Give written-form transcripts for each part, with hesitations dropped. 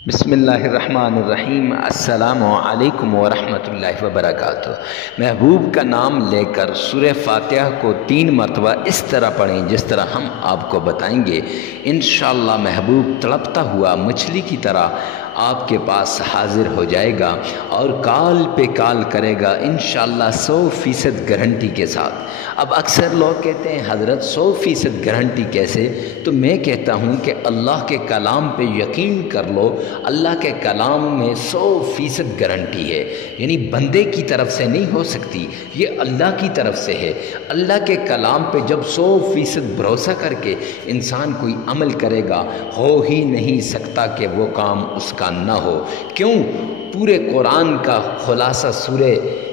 बिस्मिल्लाहिर्रहमानिर्रहीम। अस्सलामु अलैकुम वरहमतुल्लाहि वबरकातुह। महबूब का नाम लेकर सूरह फातिहा को 3 मरतबा इस तरह पढ़ें जिस तरह हम आपको बताएंगे। इंशाअल्लाह महबूब तड़पता हुआ मछली की तरह आपके पास हाजिर हो जाएगा और काल पे काल करेगा इंशाअल्लाह 100% गारंटी के साथ। अब अक्सर लोग कहते हैं हज़रत 100% गारंटी कैसे? तो मैं कहता हूँ कि अल्लाह के कलाम पे यकीन कर लो। अल्लाह के कलाम में 100% गारंटी है, यानी बंदे की तरफ से नहीं हो सकती, ये अल्लाह की तरफ से है। अल्लाह के कलाम पे जब 100% भरोसा करके इंसान कोई अमल करेगा, हो ही नहीं सकता कि वो काम उसका ना हो। क्यों? पूरे कुरान का खुलासा सूरह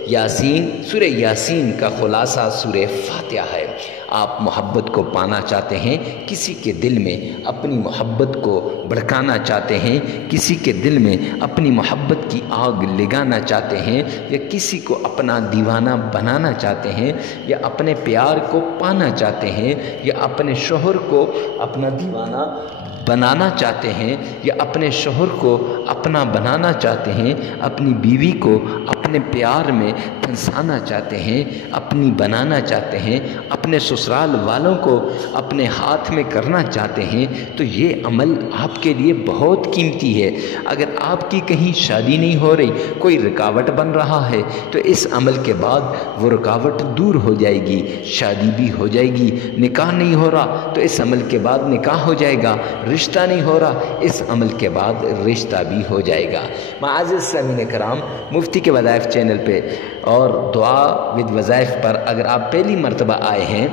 यासीन का खुलासा सूरह फातिहा है। आप मोहब्बत को पाना चाहते हैं, किसी के दिल में अपनी मोहब्बत को भड़काना चाहते हैं, किसी के दिल में अपनी मोहब्बत की आग लगाना चाहते हैं, या किसी को अपना दीवाना बनाना चाहते हैं, या अपने प्यार को पाना चाहते हैं, या अपने शोहर को अपना दीवाना बनाना चाहते हैं, या अपने शोहर को अपना बनाना चाहते हैं, अपनी बीवी को अपने प्यार में फंसाना चाहते हैं, अपनी बनाना चाहते हैं, अपने ससुराल वालों को अपने हाथ में करना चाहते हैं, तो ये अमल आपके लिए बहुत कीमती है। अगर आपकी कहीं शादी नहीं हो रही, कोई रुकावट बन रहा है, तो इस अमल के बाद वो रुकावट दूर हो जाएगी, शादी भी हो जाएगी। निकाह नहीं हो रहा तो इस अमल के बाद निकाह हो जाएगा। रिश्ता नहीं हो रहा, इस अमल के बाद रिश्ता भी हो जाएगा। मुअज़्ज़िज़ सामीन कराम, मुफ्ती के वज़ाइफ चैनल पे और दुआ विद वज़ाइफ पर अगर आप पहली मरतबा आए हैं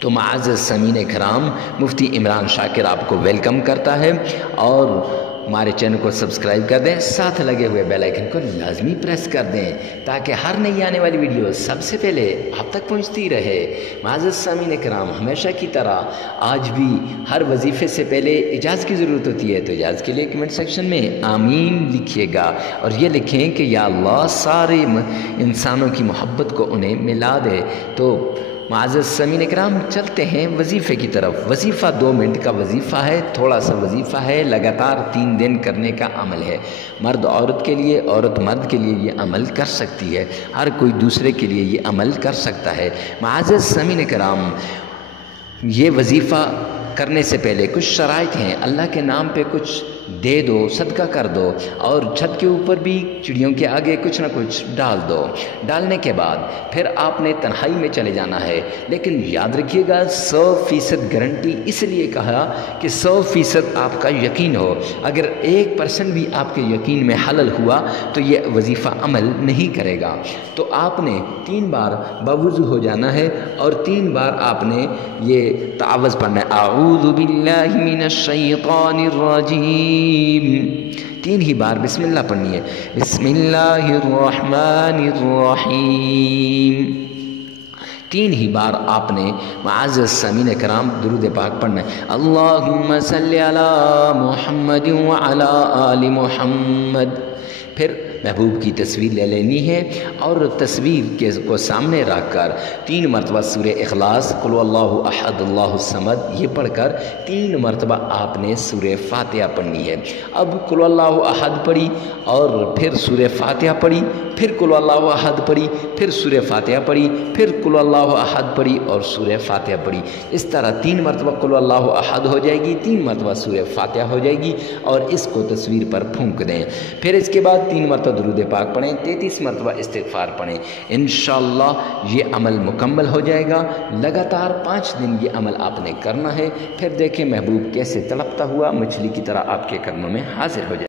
तो मुअज़्ज़िज़ सामीन कराम, मुफ्ती इमरान शाकिर आपको वेलकम करता है और हमारे चैनल को सब्सक्राइब कर दें, साथ लगे हुए बेल आइकन को लाजमी प्रेस कर दें ताकि हर नई आने वाली वीडियो सबसे पहले आप तक पहुंचती रहे। मुअज़्ज़िज़ सामीन कराम, हमेशा की तरह आज भी हर वजीफ़े से पहले इजाज़त की ज़रूरत होती है, तो इजाज़त के लिए कमेंट सेक्शन में आमीन लिखिएगा और ये लिखें कि या अल्लाह सारे इंसानों की मोहब्बत को उन्हें मिला दे। तो मुअज़्ज़िज़ सामीन इकराम, चलते हैं वजीफ़े की तरफ। वजीफ़ा 2 मिनट का वजीफ़ा है, थोड़ा सा वजीफ़ा है, लगातार 3 दिन करने का अमल है। मर्द औरत के लिए, औरत मर्द के लिए ये अमल कर सकती है, हर कोई दूसरे के लिए ये अमल कर सकता है। मुअज़्ज़िज़ सामीन इकराम, ये वजीफ़ा करने से पहले कुछ शराइत हैं। अल्लाह के नाम पे कुछ दे दो, सदका कर दो, और छत के ऊपर भी चिड़ियों के आगे कुछ ना कुछ डाल दो। डालने के बाद फिर आपने तन्हाई में चले जाना है, लेकिन याद रखिएगा 100% गारंटी इसलिए कहा कि 100% आपका यकीन हो। अगर 1% भी आपके यकीन में हलल हुआ तो ये वजीफ़ा अमल नहीं करेगा। तो आपने 3 बार बावुज़ू हो जाना है और 3 बार आपने ये तावज़ पढ़ना है, आऊज़ु बिल्लाहि मिनश शैतानिर रजीम। 3 ही बार बिस्मिल्लाह पढ़नी है, बिस्मिल्लाहिर्रहमानिर्रहीम। 3 ही बार आपने मुअज़्ज़िज़ सामीन कराम दुरूद पाक पढ़ना है, अल्लाहुम्मा सल्लि अला मुहम्मद व अला आलि मुहम्मद। फिर महबूब की तस्वीर ले लेनी है और तस्वीर को सामने रख कर 3 मरतबा सूरह इखलास, कुल हुवल्लाहु अहद अल्लाहु समद, ये पढ़कर 3 मरतबा आपने सूरह फातिहा पढ़नी है। अब कुल हुवल्लाहु अहद पढ़ी और फिर सूरह फातिहा पढ़ी, फिर कुल हुवल्लाहु अहद पढ़ी, फिर सूरह फातिहा पढ़ी, फिर कुल हुवल्लाहु अहद पढ़ी और सूरह फातिहा पढ़ी। इस तरह 3 मरतबा कुल हुवल्लाहु अहद हो जाएगी, 3 मरतबा सूरह फातिहा हो जाएगी और इसको तस्वीर पर फूंक दें। फिर इसके बाद 3 मरतबा दुरूद पाक पढ़ें, 33 मरतबा इस्तिग़फ़ार पढ़ें। इंशाअल्लाह ये अमल मुकम्मल हो जाएगा। लगातार 5 दिन ये अमल आपने करना है। फिर देखें महबूब कैसे तड़पता हुआ मछली की तरह आपके कदमों में हाजिर हो जाए।